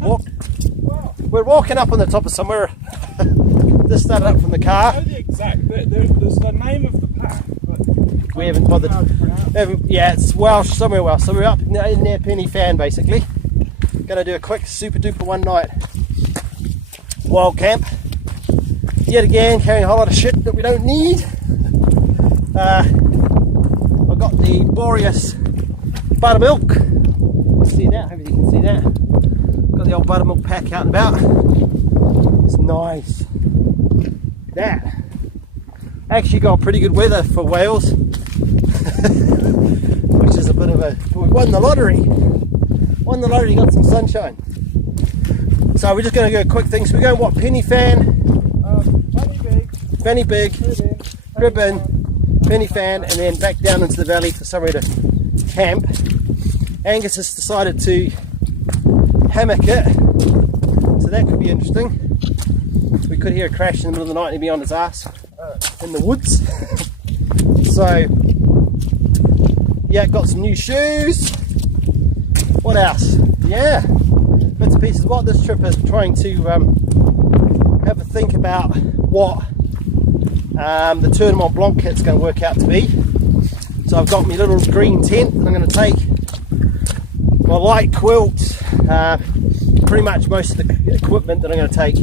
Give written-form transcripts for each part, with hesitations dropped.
we're walking up on the top of somewhere. Just started up from the car. I know the exact. There's the name of the pack, but we haven't bothered. Yeah, it's Welsh, somewhere Welsh. So we're up in near Penny Fan, basically. Gonna do a quick super duper one night wild camp. Yet again, carrying a whole lot of shit that we don't need. I've got the Boreas buttermilk. See that? Hopefully you can see that. Got the old buttermilk pack out and about. It's nice. That actually got pretty good weather for Wales, which is a bit of a. We won the lottery. Won the lottery, got some sunshine. So we're just going to go quick things. So we're going what? Penny Fan, Fanny Big, Cribben, Penny Fan, and then back down into the valley for somewhere to camp. Angus has decided to hammock it, so that could be interesting. We could hear a crash in the middle of the night and he'd be on his ass in the woods. So yeah, got some new shoes. What else? Yeah, bits and pieces. What this trip is trying to have a think about what the Tournament Blanc kit's going to work out to be. So I've got my little green tent that I'm going to take, my light quilts, pretty much most of the equipment that I'm going to take.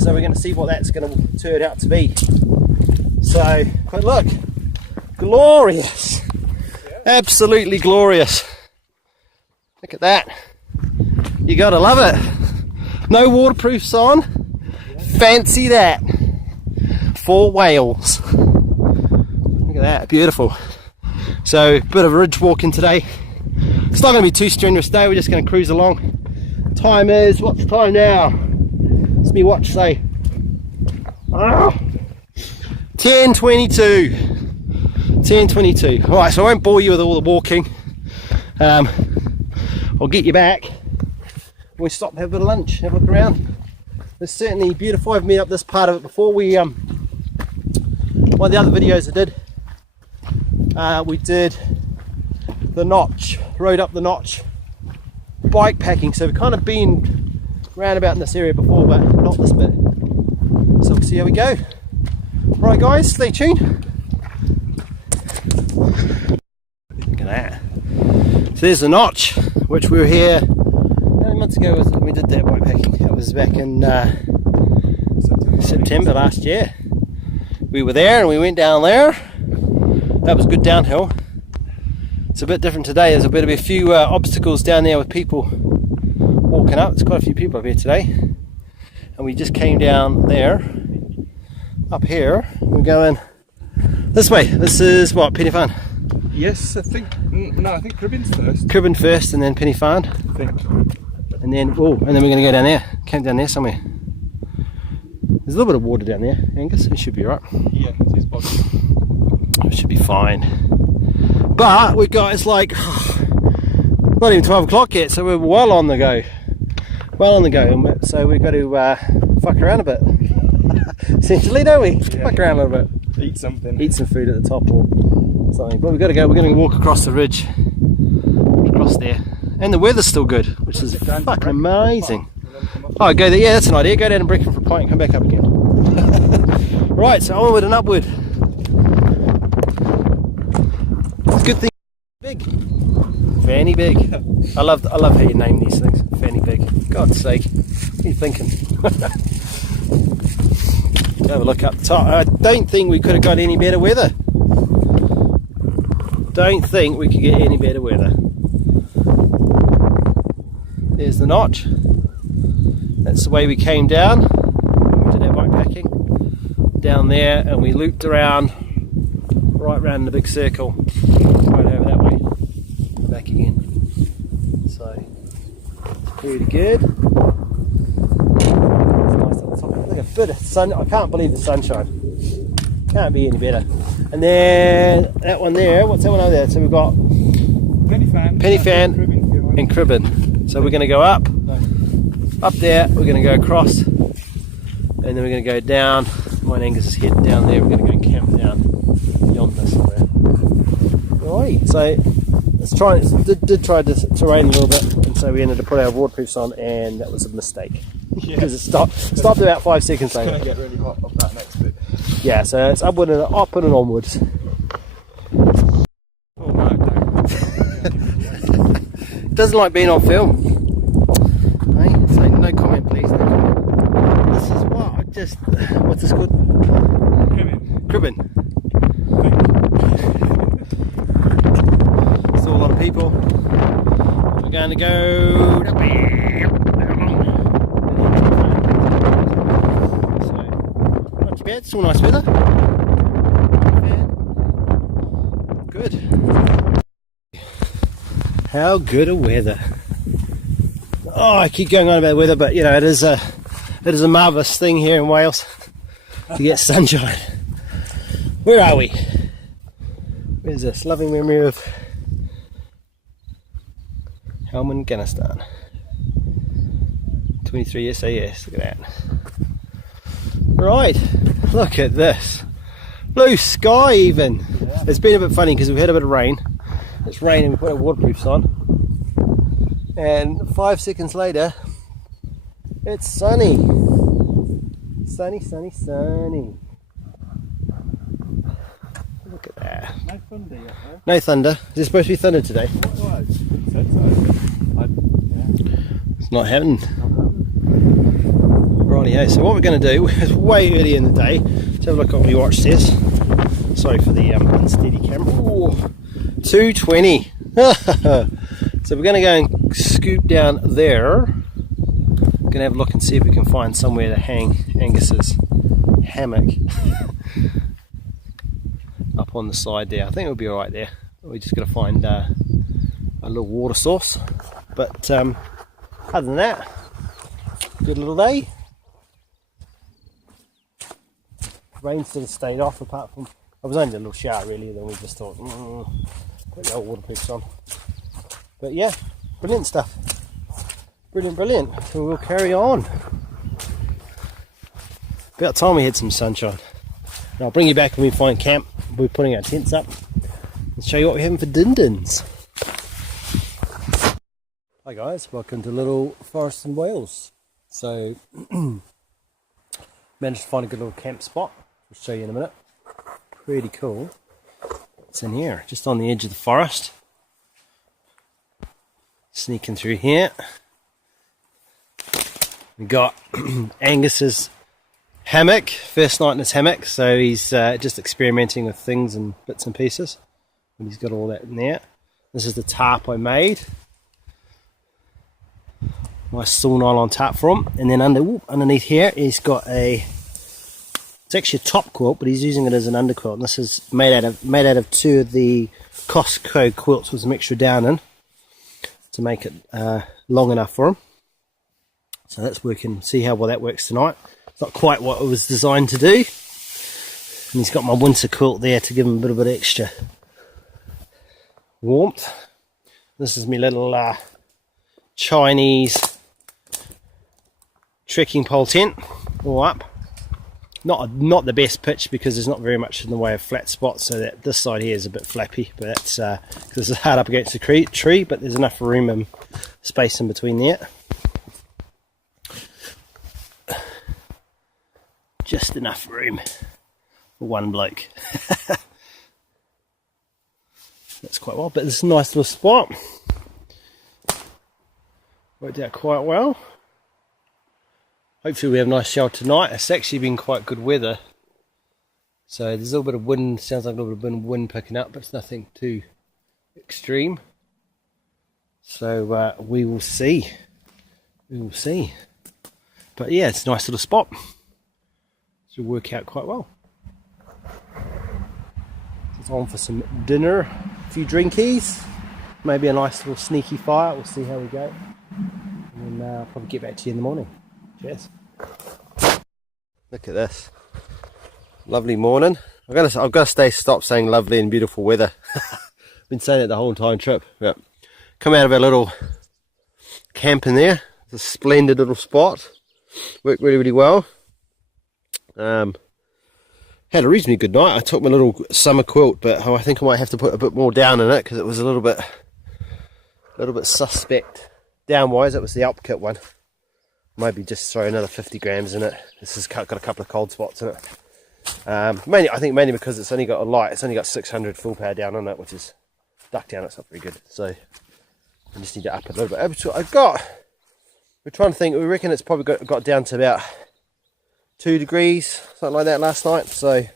So we're going to see what that's going to turn out to be. So, but look, glorious, absolutely glorious. Look at that. You gotta love it. No waterproofs on. Fancy that. For Wales. Look at that, beautiful. So, bit of ridge walking today. It's not going to be too strenuous day, we're just going to cruise along. Time is, what's the time now? What's me watch say? 10:22. 10:22. Alright, so I won't bore you with all the walking. I'll get you back. We stop and have a bit of lunch, have a look around. It's certainly beautiful. I've been up this part of it before. We one of the other videos I did, we did the Notch, rode up the Notch bike packing, so we've kind of been round about in this area before, but not this bit. So we'll see how we go. Right guys, stay tuned. Look at that. So there's the Notch, which we were here how many months ago was it we did that bike packing? That was back in September last year. We were there and we went down there. That was good downhill. It's a bit different today. There's a bit of a few obstacles down there with people walking up. There's quite a few people up here today. And we just came down there. Up here, we're going this way. This is what, Penny Fan? yes, I think Cribben's first. Cribben first and then Penny Fan. I think. And then, oh, and then we're going to go down there. Camp down there somewhere. There's a little bit of water down there, Angus. It should be right. Yeah, it's his body. It should be fine. But we've got, it's like not even 12 o'clock yet, so we're well on the go. Well on the go. So we've got to fuck around a bit. Essentially, don't we? Yeah. Fuck around a little bit. Eat something. Eat some food at the top or something. But we've got to go. We're going to walk across the ridge. Across there. And the weather's still good, which is fucking amazing. Oh, go there. Yeah, that's an idea. Go down and brecon for a pint and come back up again. Right, so onward and upward. It's a good thing. Big. Fanny Big. I love how you name these things. Fanny Big. God's sake. What are you thinking? Have a look up top. I don't think we could have got any better weather. Don't think we could get any better weather. There's the Notch. That's the way we came down. We did our bike packing down there, and we looped around, right round in the big circle, right over that way, back again. So pretty good. It's nice at the top. Look at a bit of sun. I can't believe the sunshine. Can't be any better. And then that one there. What's that one over there? So we've got Penny Fan and Cribben. So we're going to go up there, we're going to go across, and then we're going to go down. Mine Angus is heading down there. We're going to go and camp down yonder somewhere. Right, so let's try. Did try to rain a little bit and so we ended up putting our waterproofs on, and that was a mistake because it stopped about 5 seconds later. It's going to get really hot off that next bit. Yeah, so it's upward and onwards. Oh no, Doesn't like being on film. Hey, so no comment, please. No comment. This is what I just. What's this called? Cribbing. Still a lot of people. We're going to go that way. So, not too bad. Still nice weather. Good. How good a weather. Oh, I keep going on about weather, but you know, it is a marvellous thing here in Wales to get sunshine. Where are we? Where's this? Loving memory of Helmand, Afghanistan. 23 SAS, look at that. Right, look at this. Blue sky even. Yeah. It's been a bit funny because we've had a bit of rain. It's raining, we put our waterproofs on. And 5 seconds later, it's sunny. Sunny, sunny, sunny. Look at that. no thunder yet, huh? No thunder. Is there supposed to be thunder today? What was? It said so. It's not happening. Rightio, so what we're going to do is way early in the day. Let's have a look at what my watch says. Sorry for the unsteady camera. Ooh, 2:20. So we're going to go and scoop down there. We're going to have a look and see if we can find somewhere to hang Angus's hammock. Up on the side there. I think it'll be alright there. We just got to find a little water source. But other than that, good little day. Rain sort of stayed off, apart from I was only a little shower really, then we just thought put the old waterproofs on. But yeah, brilliant stuff. Brilliant. So we'll carry on. About time we had some sunshine. And I'll bring you back when we find camp. We're putting our tents up and show you what we're having for din-dins. Hi guys, welcome to Little Forest in Wales. So managed to find a good little camp spot. I'll show you in a minute. Pretty cool. It's in here, just on the edge of the forest. Sneaking through here. We got Angus's hammock, first night in his hammock, so he's just experimenting with things and bits and pieces. And he's got all that in there. This is the tarp I made. Nice saw nylon tarp for him. And then underneath here he's got it's actually a top quilt, but he's using it as an underquilt. And this is made out of two of the Costco quilts with some extra down in to make it long enough for him. So that's working. See how well that works tonight. It's not quite what it was designed to do. And he's got my winter quilt there to give him a little bit of extra warmth. This is my little Chinese trekking pole tent, all up. Not the best pitch because there's not very much in the way of flat spots, so that this side here is a bit flappy, but that's because it's hard up against the tree, but there's enough room and space in between there. Just enough room for one bloke. That's quite well, but it's a nice little spot. Worked out quite well. Hopefully we have a nice shelter tonight. It's actually been quite good weather. So there's a little bit of wind, sounds like a little bit of wind picking up, but it's nothing too extreme. So we will see. We will see. But yeah, it's a nice little spot. Should work out quite well. It's on for some dinner, a few drinkies, maybe a nice little sneaky fire. We'll see how we go. And then I'll probably get back to you in the morning. Cheers. Look at this. Lovely morning. I've got to stop saying lovely and beautiful weather. I've been saying it the whole entire trip. Yep. Come out of our little camp in there. It's a splendid little spot. Worked really, really well. Had a reasonably good night. I took my little summer quilt, but I think I might have to put a bit more down in it because it was a little bit suspect downwise, it was the upkit one. Maybe just throw another 50 grams in it. This has got a couple of cold spots in it. Mainly, I think mainly because it's only got a light. It's only got 600 full power down on it, which is duck down. It's not very good. So I just need to up it a little bit. So we're trying to think. We reckon it's probably got down to about 2 degrees, something like that last night. So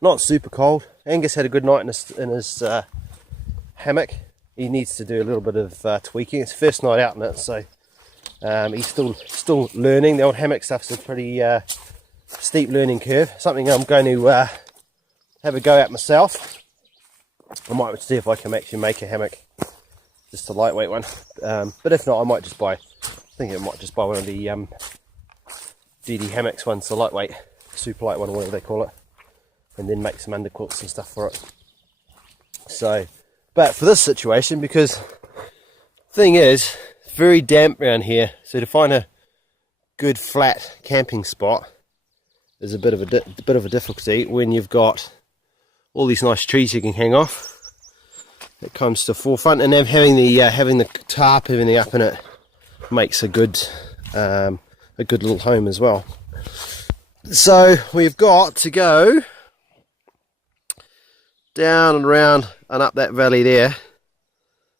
not super cold. Angus had a good night in his hammock. He needs to do a little bit of tweaking. It's first night out in it, so he's still learning. The old hammock stuff's a pretty steep learning curve. Something I'm going to have a go at myself. I might see if I can actually make a hammock, just a lightweight one. But if not, I might just buy. I think I might just buy one of the DD hammocks ones, the lightweight, super light one, or whatever they call it, and then make some underquilts and stuff for it. So, but for this situation, because thing is, it's very damp around here, so to find a good flat camping spot is a bit of a difficulty when you've got all these nice trees you can hang off. It comes to the forefront, and then having the tarp, everything up in it, makes a good little home as well. So we've got to go down and around and up that valley there,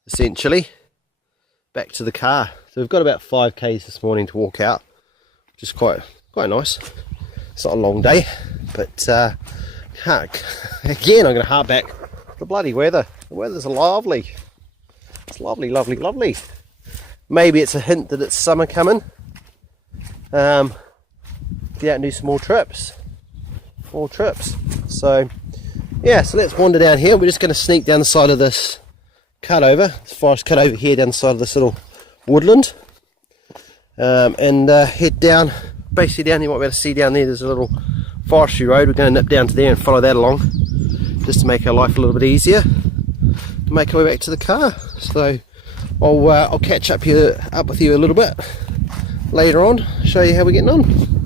essentially back to the car. So we've got about 5k's this morning to walk out, which is quite nice. It's not a long day, but again, I'm going to harp back the bloody weather. The weather's lovely. It's lovely, lovely, lovely. Maybe it's a hint that it's summer coming. Get out and do some more trips. So yeah, so let's wander down here. We're just going to sneak down the side of this cutover, this forest cut over here, down the side of this little woodland, and head down. Basically down here, you might be able to see down there, there's a little forestry road. We're going to nip down to there and follow that along, just to make our life a little bit easier, to make our way back to the car. So I'll catch up with you a little bit later on, show you how we're getting on.